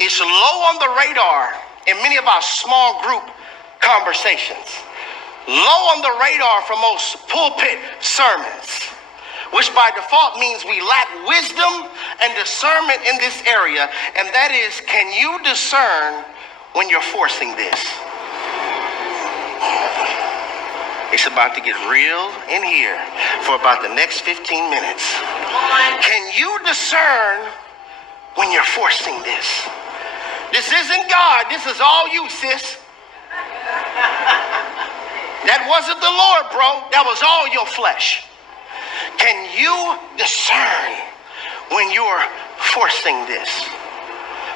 It's low on the radar in many of our small group conversations, low on the radar for most pulpit sermons, which by default means we lack wisdom and discernment in this area, and that is, can you discern when you're forcing this? It's about to get real in here for about the next 15 minutes. Can you discern when you're forcing this? This isn't God. This is all you, sis. That wasn't the Lord, bro. That was all your flesh. Can you discern when you're forcing this?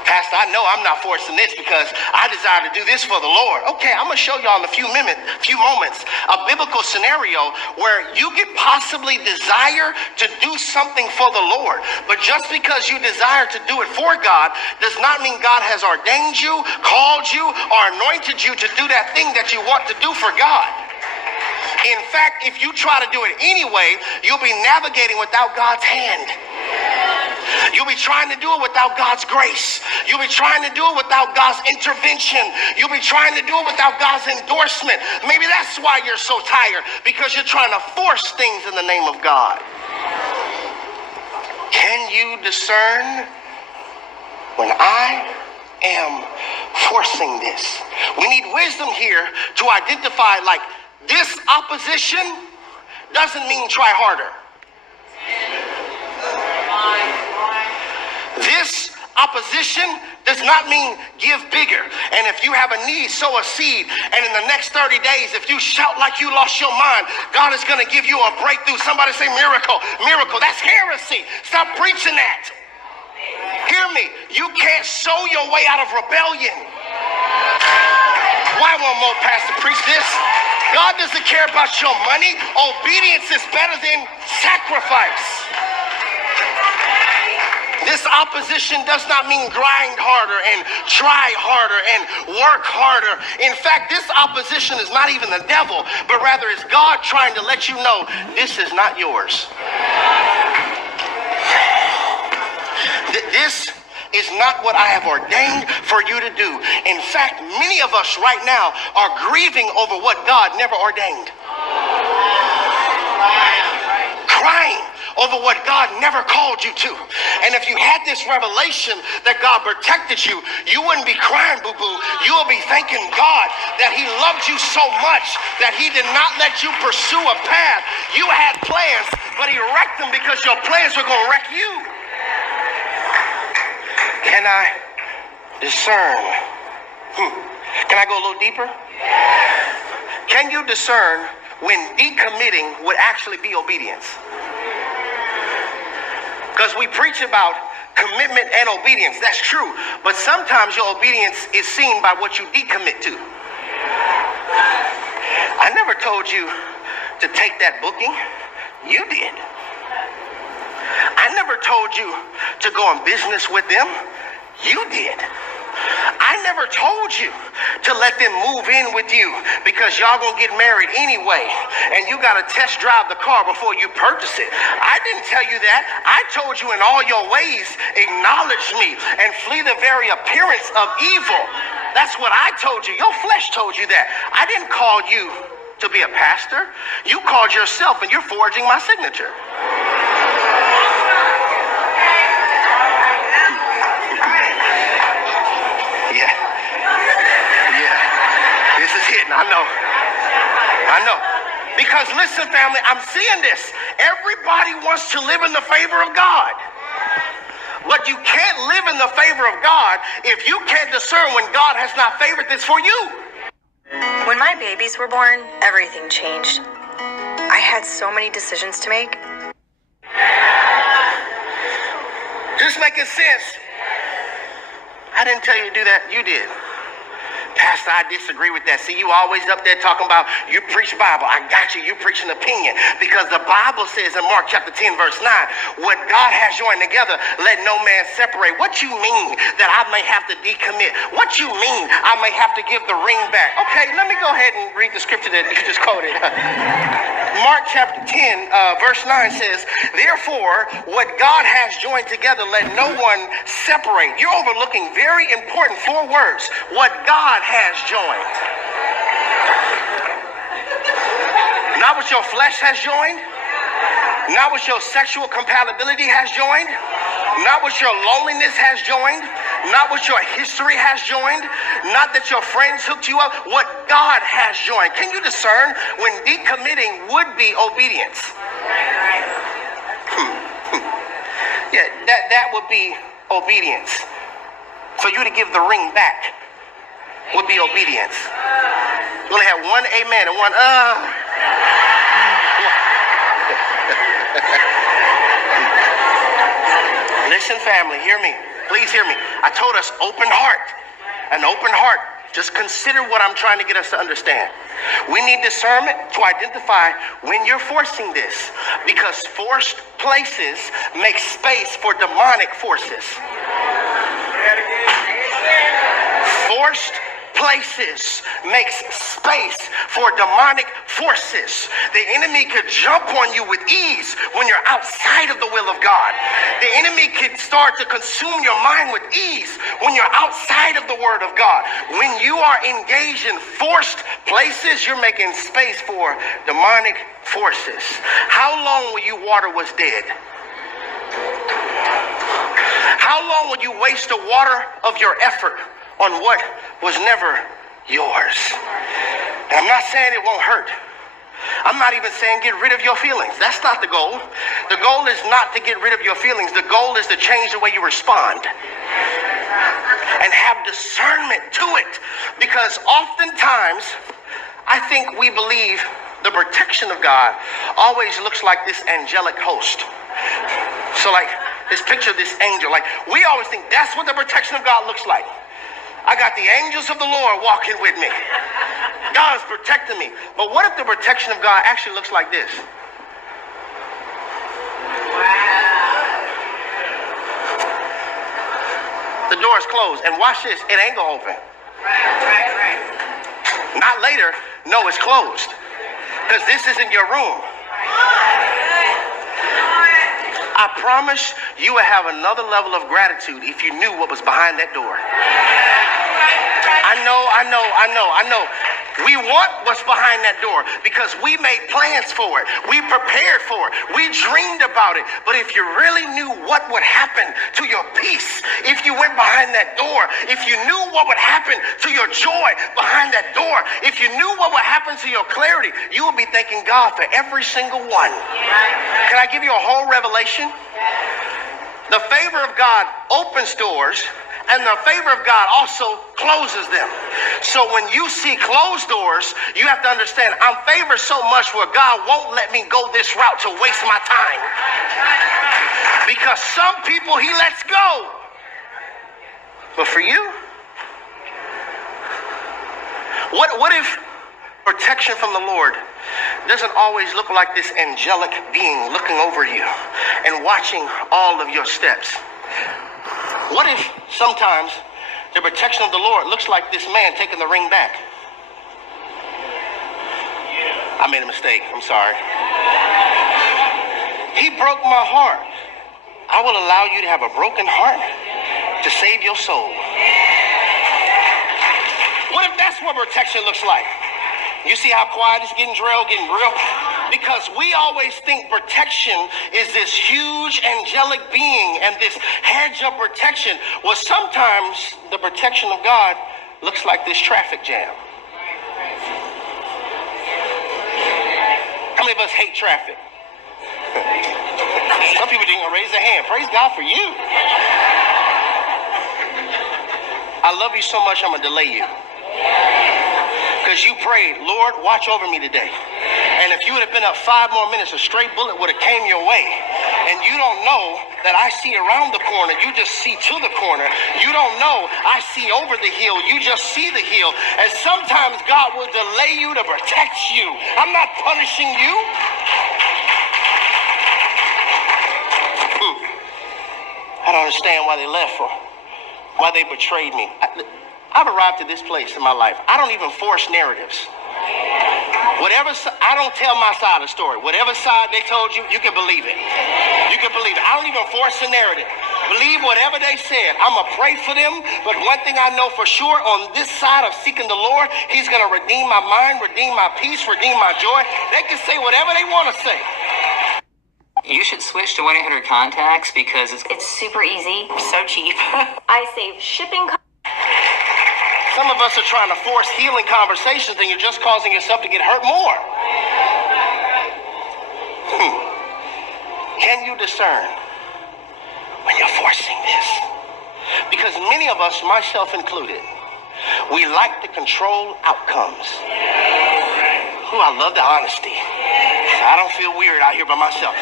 Pastor, I know I'm not forcing this because I desire to do this for the Lord. Okay, I'm going to show y'all in a few moments a biblical scenario where you could possibly desire to do something for the Lord. But just because you desire to do it for God does not mean God has ordained you, called you, or anointed you to do that thing that you want to do for God. In fact, if you try to do it anyway, you'll be navigating without God's hand. You'll be trying to do it without God's grace. You'll be trying to do it without God's intervention. You'll be trying to do it without God's endorsement. Maybe that's why you're so tired, because you're trying to force things in the name of God. Can you discern when I am forcing this? We need wisdom here to identify, like, this opposition doesn't mean try harder. This opposition does not mean give bigger. And if you have a need, sow a seed. And in the next 30 days, if you shout like you lost your mind, God is going to give you a breakthrough. Somebody say miracle, miracle. That's heresy. Stop preaching that. Hear me. You can't sow your way out of rebellion. Why won't more pastor preach this? God doesn't care about your money. Obedience is better than sacrifice. This opposition does not mean grind harder and try harder and work harder. In fact, this opposition is not even the devil, but rather it's God trying to let you know this is not yours. This is not what I have ordained for you to do. In fact, many of us right now are grieving over what God never ordained. Crying over what God never called you to. And if you had this revelation that God protected you, you wouldn't be crying, boo-boo. You will be thanking God that he loved you so much that he did not let you pursue a path. You had plans, but he wrecked them because your plans were going to wreck you. Can I discern? Can I go a little deeper? Can you discern when decommitting would actually be obedience? Because we preach about commitment and obedience. That's true. But sometimes your obedience is seen by what you decommit to. I never told you to take that booking. You did. I never told you to go on business with them. You did. I never told you to let them move in with you because y'all gonna get married anyway, and you gotta test drive the car before you purchase it. I didn't tell you that. I told you in all your ways, acknowledge me and flee the very appearance of evil. That's what I told you. Your flesh told you that. I didn't call you to be a pastor. You called yourself, and you're forging my signature. This is hitting. I know. Because listen, family, I'm seeing this. Everybody wants to live in the favor of God. But you can't live in the favor of God if you can't discern when God has not favored this for you. When my babies were born, everything changed. I had so many decisions to make. Just making sense. I didn't tell you to do that. You did. Pastor, I disagree with that. See, you always up there talking about you preach Bible. I got you. You preach an opinion. Because the Bible says in Mark chapter 10, verse 9, what God has joined together, let no man separate. What you mean that I may have to decommit? What you mean I may have to give the ring back? Okay, let me go ahead and read the scripture that you just quoted. Mark chapter 10, verse 9 says, therefore, what God has joined together, let no one separate. You're overlooking very important 4 words. What God has joined. Not what your flesh has joined. Not what your sexual compatibility has joined. Not what your loneliness has joined. Not what your history has joined. Not that your friends hooked you up. What God has joined. Can you discern when decommitting would be obedience? Yeah, that would be obedience. For you to give the ring back would be obedience. You only have one amen and one Listen, family, hear me. Please hear me. I told us open heart. An open heart. Just consider what I'm trying to get us to understand. We need discernment to identify when you're forcing this, because forced places make space for demonic forces. Forced places makes space for demonic forces. The enemy could jump on you with ease when you're outside of the will of God. The enemy could start to consume your mind with ease when you're outside of the word of God. When you are engaged in forced places, you're making space for demonic forces. How long will you water what's dead? How long will you waste the water of your effort on what was never yours? And I'm not saying it won't hurt. I'm not even saying get rid of your feelings. That's not the goal. The goal is not to get rid of your feelings. The goal is to change the way you respond and have discernment to it. Because oftentimes, I think we believe the protection of God always looks like this angelic host. So like this picture of this angel, like we always think that's what the protection of God looks like. I got the angels of the Lord walking with me. God is protecting me. But what if the protection of God actually looks like this? The door is closed. And watch this. It ain't gonna open. Not later. No, it's closed. Because this isn't your room. I promise you would have another level of gratitude if you knew what was behind that door. I know. We want what's behind that door because we made plans for it. We prepared for it. We dreamed about it. But if you really knew what would happen to your peace if you went behind that door, if you knew what would happen to your joy behind that door, if you knew what would happen to your clarity, you would be thanking God for every single one. Can I give you a whole revelation? The favor of God opens doors, and the favor of God also closes them. So when you see closed doors, you have to understand I'm favored so much where God won't let me go this route to waste my time. Because some people he lets go. But for you, what if protection from the Lord doesn't always look like this angelic being looking over you and watching all of your steps? What if sometimes The protection of the Lord looks like this man taking the ring back. I made a mistake. I'm sorry. He broke my heart. I will allow you to have a broken heart to save your soul. What if that's what protection looks like? You see how quiet it's getting, Drell, getting real? Because we always think protection is this huge angelic being and this hedge of protection. Well, sometimes the protection of God looks like this traffic jam. How many of us hate traffic? Some people didn't raise their hand. Praise God for you. I love you so much, I'm going to delay you. Because you prayed, Lord, watch over me today. And if you would have been up 5 more minutes, a straight bullet would have came your way. And you don't know that I see around the corner. You just see to the corner. You don't know I see over the hill. You just see the hill. And sometimes God will delay you to protect you. I'm not punishing you. I don't understand why they left or why they betrayed me. I've arrived at this place in my life. I don't even force narratives. I don't tell my side of the story. Whatever side they told you, you can believe it. You can believe it. I don't even force the narrative. Believe whatever they said. I'm going to pray for them. But one thing I know for sure, on this side of seeking the Lord, he's going to redeem my mind, redeem my peace, redeem my joy. They can say whatever they want to say. You should switch to 1-800 Contacts because It's super easy, so cheap. I save shipping costs. Some of us are trying to force healing conversations and you're just causing yourself to get hurt more. Can you discern when you're forcing this? Because many of us, myself included, we like to control outcomes. Ooh, I love the honesty. I don't feel weird out here by myself.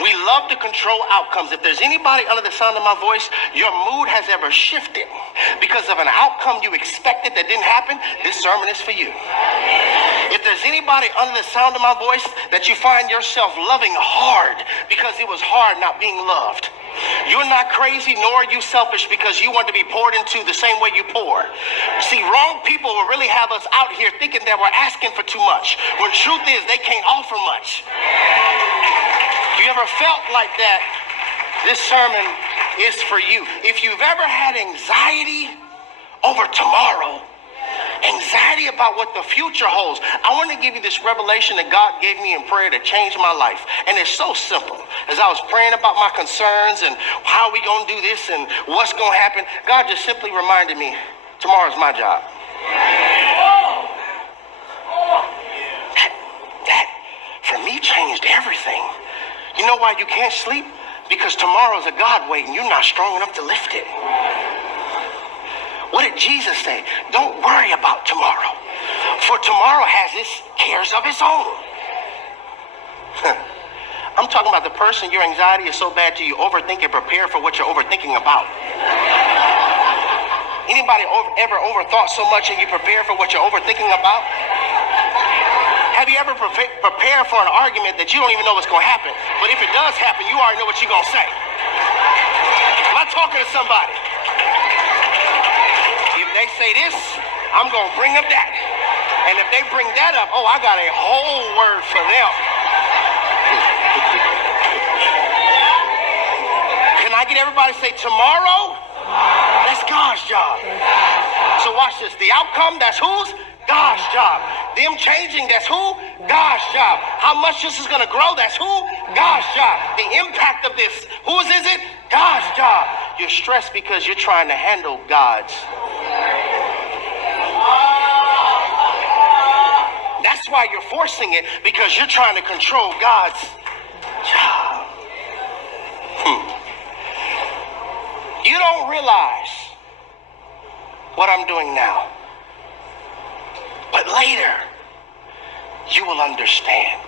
We love to control outcomes. If there's anybody under the sound of my voice, your mood has ever shifted because of an outcome you expected that didn't happen, this sermon is for you. If there's anybody under the sound of my voice that you find yourself loving hard because it was hard not being loved, you're not crazy, nor are you selfish because you want to be poured into the same way you pour. See, wrong people will really have us out here thinking that we're asking for too much, when truth is they can't offer much. You ever felt like that? This sermon is for you. If you've ever had anxiety over tomorrow, anxiety about what the future holds, I want to give you this revelation that God gave me in prayer to change my life. And it's so simple. As I was praying about my concerns and how we going to do this and what's going to happen, God just simply reminded me, tomorrow's my job. That for me changed everything. You know why you can't sleep? Because tomorrow's a God weight and you're not strong enough to lift it. What did Jesus say? Don't worry about tomorrow, for tomorrow has its cares of its own. I'm talking about the person your anxiety is so bad to you overthink and prepare for what you're overthinking about. Anybody ever overthought so much and you prepare for what you're overthinking about? Have you ever prepared for an argument that you don't even know what's going to happen? But if it does happen, you already know what you're going to say. Am I talking to somebody? If they say this, I'm going to bring up that. And if they bring that up, oh, I got a whole word for them. Can I get everybody to say tomorrow? That's God's job. So watch this. The outcome, that's whose? God's job. Them changing, that's who? God's job. How much this is going to grow, that's who? God's job. The impact of this, whose is it? God's job. You're stressed because you're trying to handle God's. That's why you're forcing it, because you're trying to control God's job. You don't realize what I'm doing now. But later, you will understand.